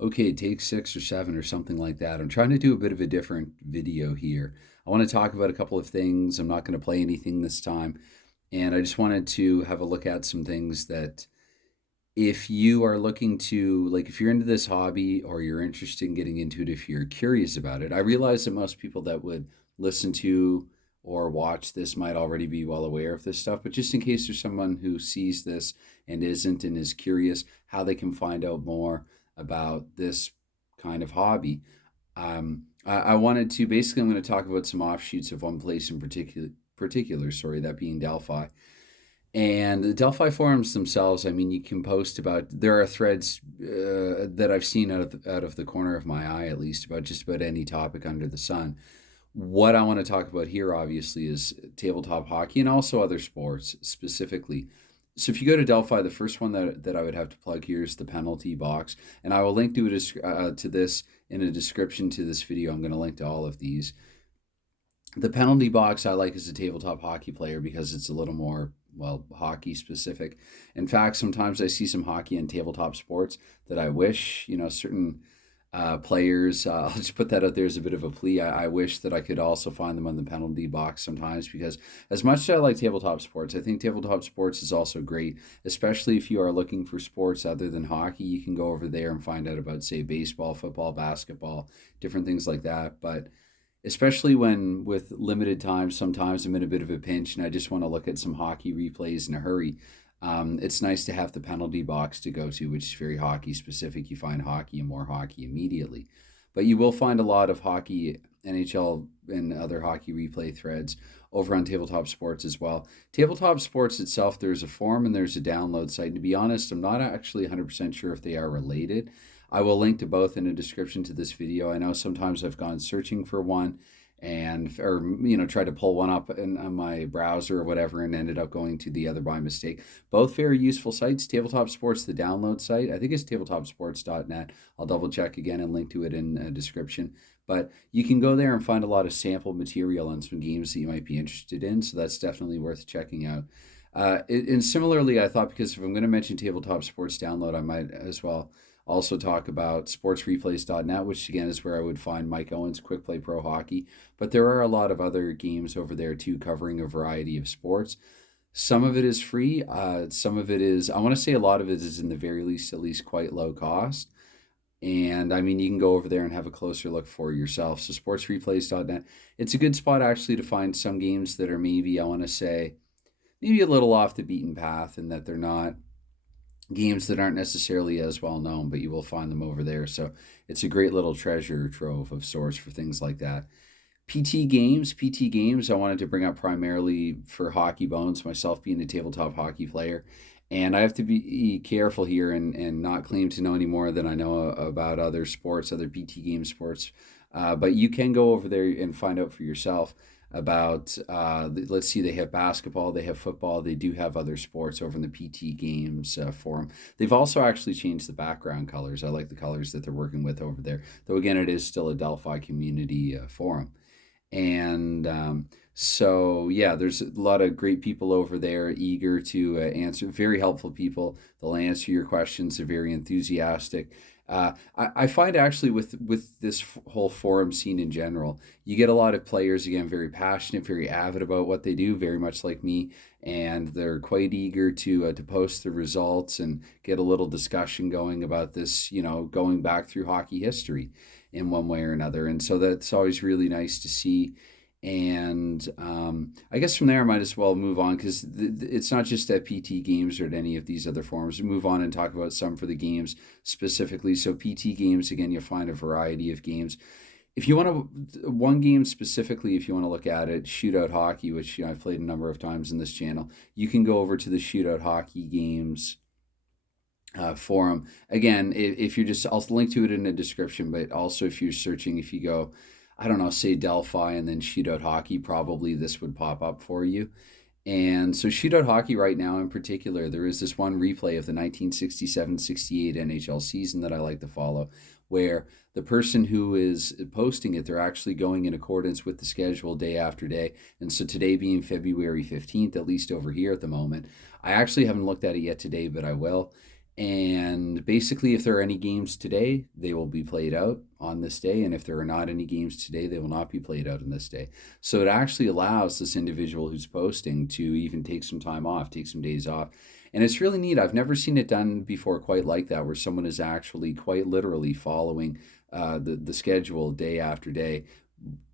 Okay, take 6 or 7 or something like that. I'm trying to do a bit of a different video here. I want to talk about a couple of things. I'm not going to play anything this time. And I just wanted to have a look at some things that if you are looking to, like, if you're into this hobby or you're interested in getting into it, if you're curious about it, I realize that most people that would listen to or watch this might already be well aware of this stuff. But just in case there's someone who sees this and isn't and is curious how they can find out more about this kind of hobby, I wanted to basically, I'm going to talk about some offshoots of one place in particular, sorry, that being Delphi. And the Delphi forums themselves, I mean, you can post about. There are threads that I've seen out of the corner of my eye, at least, about just about any topic under the sun. What I want to talk about here, obviously, is tabletop hockey and also other sports specifically. So if you go to Delphi, the first one that I would have to plug here is the penalty box, and I will link to this in a description to this video. I'm going to link to all of these. The penalty box I like as a tabletop hockey player because it's a little more, well, hockey specific. In fact, sometimes I see some hockey and tabletop sports that I wish, certain players, I'll just put that out there as a bit of a plea. I wish that I could also find them on the penalty box sometimes because, as much as I like tabletop sports, I think tabletop sports is also great, especially if you are looking for sports other than hockey. You can go over there and find out about, say, baseball, football, basketball, different things like that. But especially when with limited time, sometimes I'm in a bit of a pinch and I just want to look at some hockey replays in a hurry. It's nice to have the penalty box to go to, which is very hockey specific. You find hockey and more hockey immediately. But you will find a lot of hockey, NHL, and other hockey replay threads over on Tabletop Sports as well. Tabletop Sports itself, there's a forum and there's a download site. And to be honest, I'm not actually 100% sure if they are related. I will link to both in a description to this video. I know sometimes I've gone searching for one and or tried to pull one up on my browser or whatever and ended up going to the other by mistake. Both very useful sites. Tabletop Sports, the download site, I think it's tabletopsports.net. I'll double check again and link to it in a description. But you can go there and find a lot of sample material on some games that you might be interested in, so that's definitely worth checking out. And similarly, I thought, because if I'm going to mention Tabletop Sports download, I might as well also talk about sportsreplays.net, which again is where I would find Mike Owen's Quick Play Pro Hockey. But there are a lot of other games over there too, covering a variety of sports. Some of it is free. Some of it is, I want to say a lot of it is in the very least, at least quite low cost. And I mean, you can go over there and have a closer look for yourself. So sportsreplays.net, it's a good spot actually to find some games that are maybe, I want to say, maybe a little off the beaten path and that they're not games that aren't necessarily as well known, but you will find them over there. So it's a great little treasure trove of sorts for things like that. PT Games, I wanted to bring up primarily for hockey bones, myself being a tabletop hockey player. And I have to be careful here and not claim to know any more than I know about other sports, other PT game sports. But you can go over there and find out for yourself about, let's see, they have basketball, they have football, they do have other sports over in the PT Games forum. They've also actually changed the background colors. I like the colors that they're working with over there, though again, it is still a Delphi community forum. And so, yeah, there's a lot of great people over there eager to answer, very helpful people. They'll answer your questions. They're very enthusiastic. I find actually with this whole forum scene in general, you get a lot of players, again, very passionate, very avid about what they do, very much like me, and they're quite eager to post the results and get a little discussion going about this, going back through hockey history in one way or another. And so that's always really nice to see. And I guess from there, I might as well move on because it's not just at PT Games or at any of these other forums. Move on and talk about some for the games specifically. So PT Games, again, you'll find a variety of games. If you want to, one game specifically, if you want to look at it, Shootout Hockey, which I've played a number of times in this channel, you can go over to the Shootout Hockey Games forum. Again, if you're just, I'll link to it in the description, but also if you're searching, if you go, I don't know, say Delphi and then Shootout Hockey, probably this would pop up for you. And so Shootout Hockey right now in particular, there is this one replay of the 1967-68 NHL season that I like to follow, where the person who is posting it, they're actually going in accordance with the schedule day after day. And so today being February 15th, at least over here at the moment, I actually haven't looked at it yet today, but I will. And basically, if there are any games today, they will be played out on this day. And if there are not any games today, they will not be played out on this day. So it actually allows this individual who's posting to even take some time off, take some days off. And it's really neat. I've never seen it done before quite like that, where someone is actually quite literally following the schedule day after day,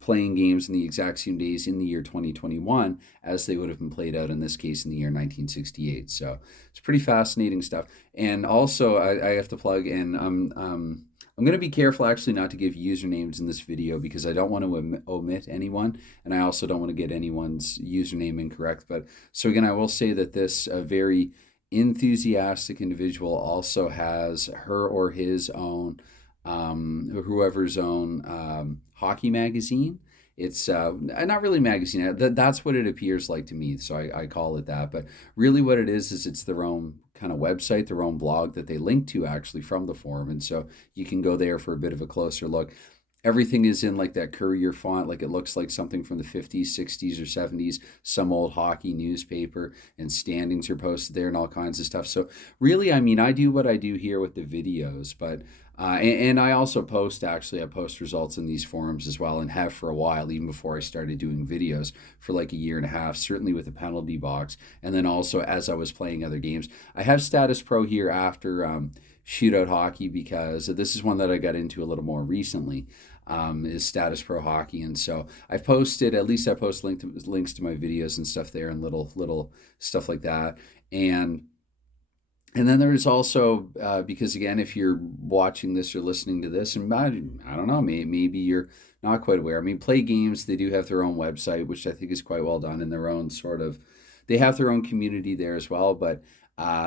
playing games in the exact same days in the year 2021 as they would have been played out in this case in the year 1968. So it's pretty fascinating stuff. And also, I have to plug in. I'm going to be careful actually not to give usernames in this video because I don't want to omit anyone, and I also don't want to get anyone's username incorrect. But so again, I will say that this very enthusiastic individual also has her or his own whoever's own hockey magazine. It's not really magazine. That's what it appears like to me, so I call it that. But really what it is it's their own kind of website, their own blog that they link to actually from the forum. And so you can go there for a bit of a closer look. Everything is in like that Courier font, like it looks like something from the 50s, 60s, or 70s, some old hockey newspaper, and standings are posted there and all kinds of stuff. So really, I mean, I do what I do here with the videos, but and I also post, actually, I post results in these forums as well, and have for a while, even before I started doing videos for like a year and a half, certainly with the penalty box. And then also as I was playing other games. I have Status Pro here after Shootout Hockey because this is one that I got into a little more recently. Is Status Pro Hockey, and so I've posted, at least I post links to my videos and stuff there, and little stuff like that. And then there's also, because again, if you're watching this or listening to this, and I don't know, maybe you're not quite aware. I mean, Play Games, they do have their own website, which I think is quite well done, and their own they have their own community there as well. But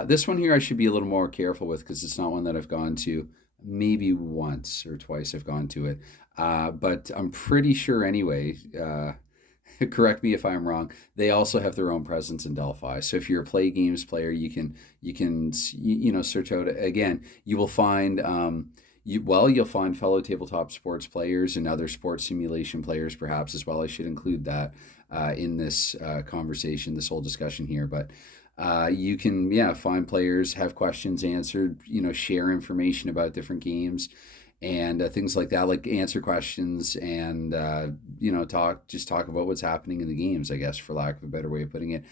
this one here, I should be a little more careful with because it's not one that I've gone to. Maybe once or twice I've gone to it. But I'm pretty sure anyway, correct me if I'm wrong, they also have their own presence in Delphi. So if you're a Play Games player, you can search out again. You will find you'll find fellow tabletop sports players and other sports simulation players perhaps as well. I should include that in this conversation, this whole discussion here. But you can find players, have questions answered, share information about different games and things like that, like answer questions and talk about what's happening in the games, I guess, for lack of a better way of putting it.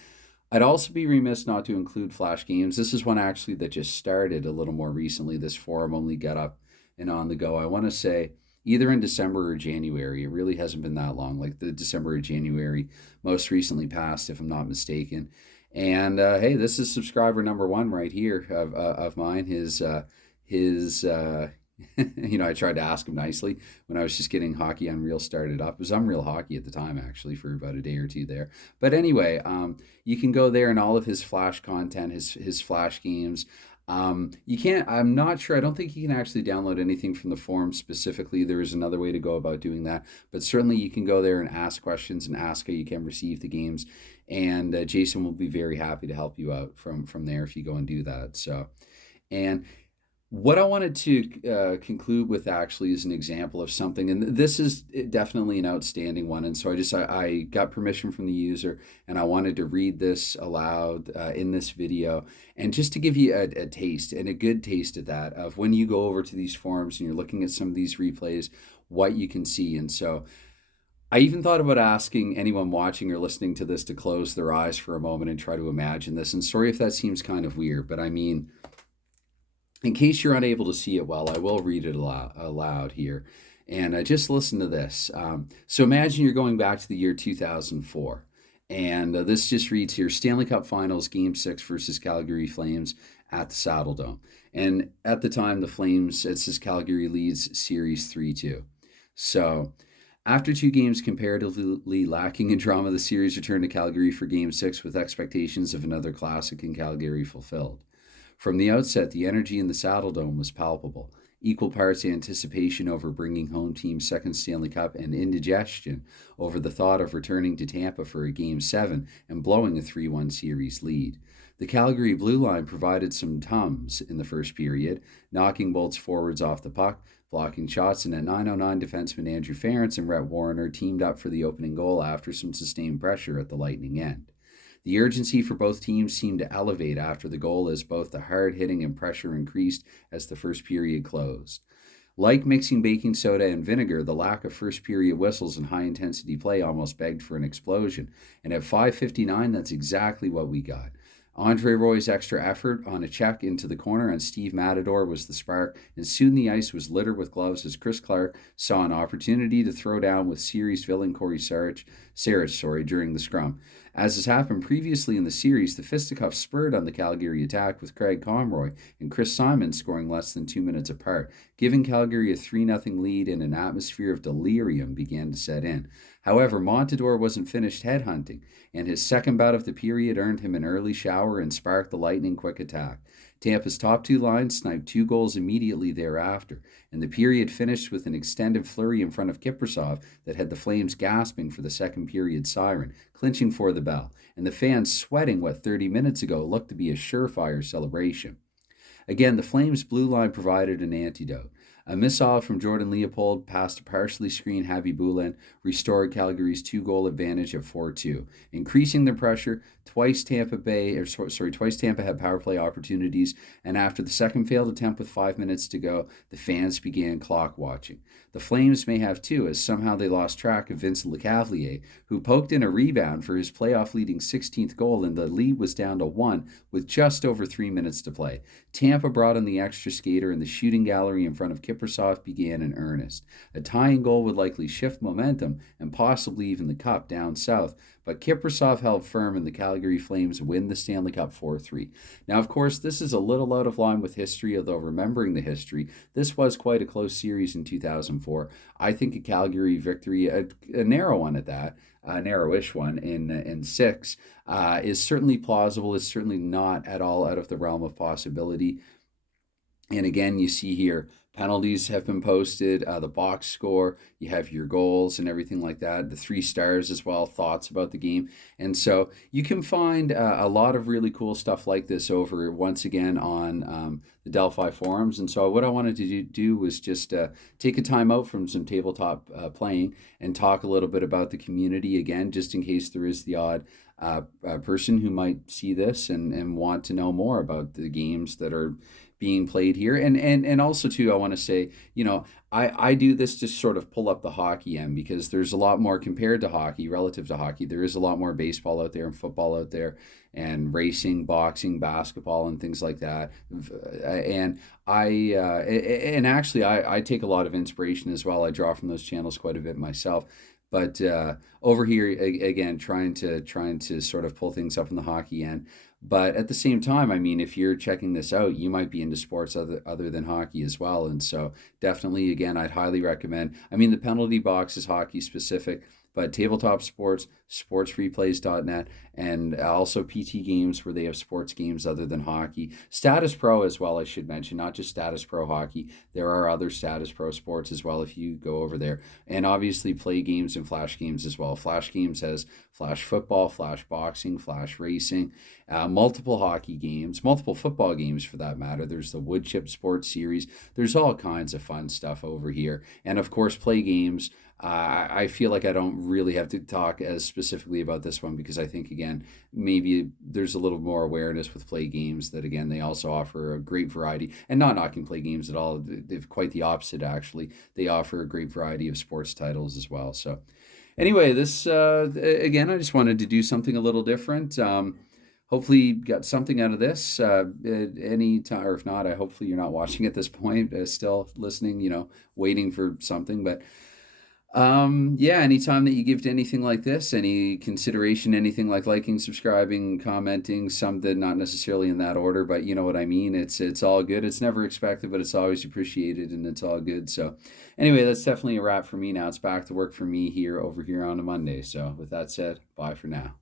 I'd also be remiss not to include Flash Games. This is one actually that just started a little more recently. This forum only got up and on the go, I want to say, either in December or January. It really hasn't been that long, like the December or January most recently passed, if I'm not mistaken. And hey, this is subscriber number one right here of mine. His I tried to ask him nicely when I was just getting Hockey Unreal started up. It was Unreal Hockey at the time, actually, for about a day or two there. But anyway, you can go there and all of his Flash content, his Flash games. You can't, I'm not sure, I don't think you can actually download anything from the forum specifically. There is another way to go about doing that, but certainly you can go there and ask questions and ask how you can receive the games, and Jason will be very happy to help you out from there if you go and do that. So, and what I wanted to conclude with actually is an example of something, and this is definitely an outstanding one. And so I got permission from the user, and I wanted to read this aloud in this video, and just to give you a taste, and a good taste at that, of when you go over to these forums and you're looking at some of these replays, what you can see. And so I even thought about asking anyone watching or listening to this to close their eyes for a moment and try to imagine this. And sorry if that seems kind of weird, but I mean, in case you're unable to see it well, I will read it aloud here. And just listen to this. So imagine you're going back to the year 2004. And this just reads here, Stanley Cup Finals, Game 6 versus Calgary Flames at the Saddle Dome. And at the time, the Flames, it says Calgary leads Series 3-2. So after two games comparatively lacking in drama, the series returned to Calgary for Game 6 with expectations of another classic in Calgary fulfilled. From the outset, the energy in the Saddle Dome was palpable. Equal parts anticipation over bringing home team's second Stanley Cup and indigestion over the thought of returning to Tampa for a Game 7 and blowing a 3-1 series lead. The Calgary blue line provided some tums in the first period, knocking Bolts forwards off the puck, blocking shots, and at 9:09, defenseman Andrew Ference and Rhett Warrener teamed up for the opening goal after some sustained pressure at the Lightning end. The urgency for both teams seemed to elevate after the goal as both the hard hitting and pressure increased as the first period closed. Like mixing baking soda and vinegar, the lack of first period whistles and high intensity play almost begged for an explosion. And at 5:59, that's exactly what we got. Andre Roy's extra effort on a check into the corner on Steve Matador was the spark, and soon the ice was littered with gloves as Chris Clark saw an opportunity to throw down with series villain Corey Sarich during the scrum. As has happened previously in the series, the fisticuffs spurred on the Calgary attack with Craig Conroy and Chris Simon scoring less than 2 minutes apart, giving Calgary a 3-0 lead, and an atmosphere of delirium began to set in. However, Montador wasn't finished headhunting, and his second bout of the period earned him an early shower and sparked the lightning quick attack. Tampa's top two lines sniped 2 goals immediately thereafter, and the period finished with an extended flurry in front of Kiprusoff that had the Flames gasping for the second period siren, clinching for the bell, and the fans sweating what 30 minutes ago looked to be a surefire celebration. Again, the Flames' blue line provided an antidote. A missile from Jordan Leopold past a partially screened Habi Boulan restored Calgary's 2-goal advantage at 4-2. Increasing the pressure, twice Tampa had power play opportunities, and after the second failed attempt with 5 minutes to go, the fans began clock watching. The Flames may have too, as somehow they lost track of Vincent Lecavalier, who poked in a rebound for his playoff-leading 16th goal, and the lead was down to 1 with just over 3 minutes to play. Tampa brought in the extra skater, and the shooting gallery in front of Kiprusoff began in earnest. A tying goal would likely shift momentum and possibly even the cup down south, but Kiprusoff held firm, and the Calgary Flames win the Stanley Cup 4-3. Now, of course, this is a little out of line with history, although remembering the history, this was quite a close series in 2004. I think a Calgary victory, a narrow one at that, a narrowish one in 6, is certainly plausible. It's certainly not at all out of the realm of possibility. And again, you see here, penalties have been posted, the box score, you have your goals and everything like that, the 3 stars as well, thoughts about the game. And so you can find a lot of really cool stuff like this over, once again, on the Delphi Forums. And so what I wanted to do was just take a time out from some tabletop playing and talk a little bit about the community again, just in case there is the odd person who might see this and want to know more about the games that are being played here. And also too, I want to say, I do this to sort of pull up the hockey end, because there's a lot more compared to hockey, relative to hockey. There is a lot more baseball out there and football out there, and racing, boxing, basketball, and things like that. And I take a lot of inspiration as well. I draw from those channels quite a bit myself. But over here again, trying to sort of pull things up in the hockey end. But at the same time, I mean, if you're checking this out, you might be into sports other than hockey as well. And so definitely, again, I'd highly recommend. I mean, the penalty box is hockey specific, but Tabletop Sports, sportsreplays.net, and also PT Games, where they have sports games other than hockey. Status Pro as well, I should mention, not just Status Pro Hockey. There are other Status Pro sports as well if you go over there. And obviously Play Games and Flash Games as well. Flash Games has Flash Football, Flash Boxing, Flash Racing, multiple hockey games, multiple football games for that matter. There's the Wood Chip Sports Series. There's all kinds of fun stuff over here. And of course, Play Games. I feel like I don't really have to talk as specifically about this one, because I think, again, maybe there's a little more awareness with Play Games that, again, they also offer a great variety, and not knocking Play Games at all. They're quite the opposite, actually. They offer a great variety of sports titles as well. So anyway, this, again, I just wanted to do something a little different. Hopefully you got something out of this any time, or if not, hopefully you're not watching at this point, still listening, waiting for something. But anytime that you give to anything like this, any consideration, anything like liking, subscribing, commenting, something, not necessarily in that order, but you know what I mean. It's all good. It's never expected, but it's always appreciated, and it's all good. So anyway, that's definitely a wrap for me now. It's back to work for me over here on a Monday. So with that said, bye for now.